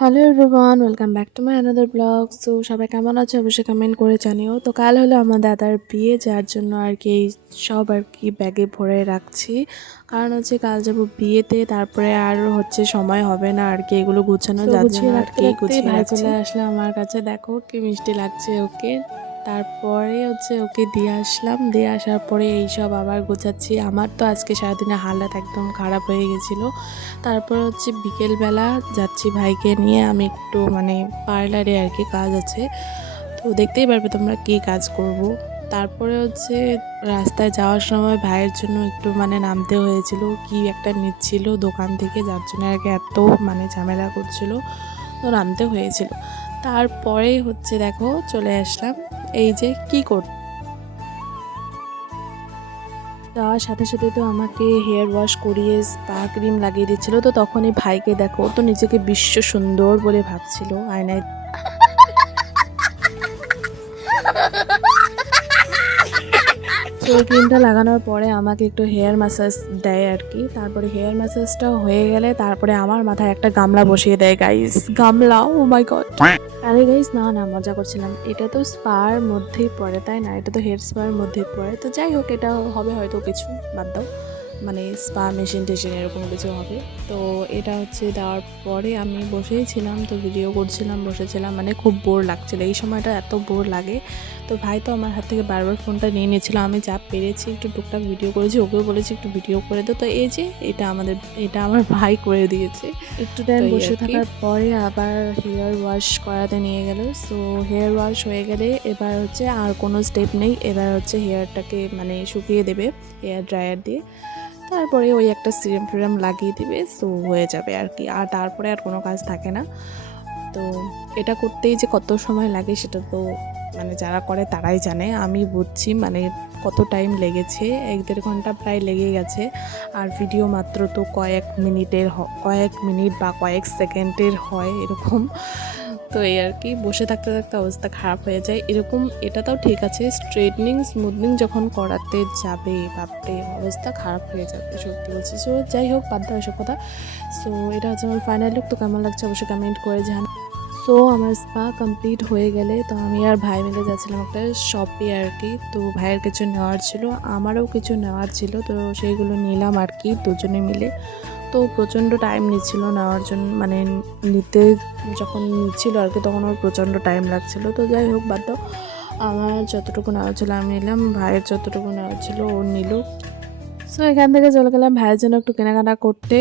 Hello everyone, welcome back to my another blog. So সবাই কেমন আছে অবশ্যই কমেন্ট করে জানিও। তো কাল হলো আমার দাদার বিয়ে, যার জন্য আর কি সব আর কি ব্যাগে ভরে রাখছি। কারণ হচ্ছে কাল যাব বিয়েতে, তারপরে আর হচ্ছে সময় হবে না আর কি এগুলো গুছানো, যার জন্য আর কি গুছিয়ে ভাই চলে আসলে আমার কাছে। দেখো কি মিষ্টি লাগছে ওকে। তারপরে হচ্ছে ওকে দিয়ে আসলাম, দিয়ে আসার পরে এইসব আবার গোছাচ্ছি। আমার তো আজকে সারাদিনে হালাত একদম খারাপ হয়ে গেছিলো। তারপর হচ্ছে বিকেলবেলা যাচ্ছি ভাইকে নিয়ে, আমি একটু মানে পার্লারে আর কি কাজ আছে, তো দেখতেই পারবে তোমরা কী কাজ করব। তারপরে হচ্ছে রাস্তায় যাওয়ার সময় ভাইয়ের জন্য একটু মানে নামতে হয়েছিল, কি একটা নিচ্ছিল দোকান থেকে, যার জন্য আর কি এত মানে ঝামেলা করছিল, তো নামতে হয়েছিল। তারপরে হচ্ছে দেখো চলে আসলাম, এই যে কি করতে যাওয়ার সাথে সাথে তো আমাকে হেয়ার ওয়াশ করিয়ে স্পা ক্রিম লাগিয়ে দিচ্ছিল। তো তখনই ভাইকে দেখো, ও তো নিজেকে বিশ্ব সুন্দর বলে ভাবছিল আয়নায়। তো এই ক্রিমটা লাগানোর পরে আমাকে একটু হেয়ার ম্যাসাজ দেয় আর কি। তারপরে হেয়ার ম্যাসাজটা হয়ে গেলে তারপরে আমার মাথায় একটা গামলা বসিয়ে দেয় গাইস। গামলা, ও মাই গড। আরে গাইস, না না, মজা করছিলাম। এটা তো স্পার মধ্যেই পড়ে, তাই না? এটা তো হেয়ার স্পার মধ্যেই পড়ে। তো যাই হোক, এটা হবে হয়তো কিছু, বাদ দাও। মানে স্পা মেশিন টেশিন এরকম কিছু হবে। তো এটা হচ্ছে দেওয়ার পরে আমি বসেই ছিলাম, তো ভিডিও করছিলাম, বসেছিলাম, মানে খুব বোর লাগছিল এই সময়টা, এত বোর লাগে। তো ভাই তো আমার হাত থেকে বারবার ফোনটা নিয়ে নিয়েছিল, আমি যা পেরেছি একটু টুকটাক ভিডিও করেছি, ওকেও বলেছি একটু ভিডিও করে দো। তো এই যে এটা আমার ভাই করে দিয়েছে। একটু টাইম বসে থাকার পরে আবার হেয়ার ওয়াশ করাতে নিয়ে গেল। সো হেয়ার ওয়াশ হয়ে গেলে এবার হচ্ছে আর কোনো স্টেপ নেই, এবার হচ্ছে হেয়ারটাকে মানে শুকিয়ে দেবে হেয়ার ড্রায়ার দিয়ে। তারপরে ওই একটা সিরাম ফিরাম লাগিয়ে দিবে, সো হয়ে যাবে আর কি। আর তারপরে আর কোনো কাজ থাকে না। তো এটা করতেই যে কত সময় লাগে সেটা তো মানে যারা করে তারাই জানে। আমি বুঝছি মানে কত টাইম লেগেছে, 1-1.5 ঘন্টা প্রায় লেগে গেছে। আর ভিডিও মাত্র তো কয়েক মিনিট বা কয়েক সেকেন্ডের হয় এরকম। তো এই আর কি, বসে থাকতে থাকতে অবস্থা খারাপ হয়ে যায় এরকম। এটাও ঠিক আছে, স্ট্রেটনিং স্মুথনিং যখন করাতে যাবে, বাপরে অবস্থা খারাপ হয়ে যাবে, সত্যি বলছি। সো যাই হোক, বাদ দাও এসব কথা। সো এটা হচ্ছে আমার ফাইনাল লুক। তো কেমন লাগছে অবশ্যই কমেন্ট করে জানাও। সো আমার স্পা কমপ্লিট হয়ে গেলে তো আমি আর ভাই মিলে যাচ্ছিলাম একটা শপে আর কি। তো ভাইয়ের কিছু নেওয়ার ছিল, আমারও কিছু নেওয়ার ছিল, তো সেইগুলো নিলাম আর কি দুজনে মিলে। তো প্রচণ্ড টাইম নিচ্ছিল নেওয়ার জন্য, মানে নিতে যখন নিচ্ছিল আর কি তখন ওর প্রচণ্ড টাইম লাগছিল। তো যাই হোক, বাদ দাও। আমার যতটুকু নেওয়া ছিল আমি নিলাম, ভাইয়ের যতটুকু নেওয়া ছিল ও নিল। সো এখান থেকে চলে গেলাম ভাইয়ের জন্য একটু কেনাকাটা করতে।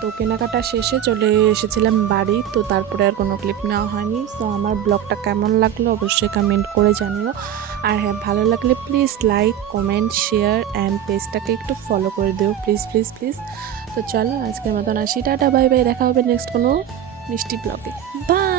তো কেনাকাটা শেষে চলে এসেছিলাম বাড়ি। তো তারপরে আর কোনো ক্লিপ নেওয়া হয়নি। সো আমার ব্লগটা কেমন লাগলো অবশ্যই কমেন্ট করে জানিও। আর হ্যাঁ, ভালো লাগলে please like, comment, share and পেজটাকে একটু ফলো করে দিও, প্লিজ প্লিজ প্লিজ। তো চলো আজকের মতন আসি, টাটা, বাই বাই। দেখা হবে নেক্সট কোনো মিষ্টি ব্লগে। বাই।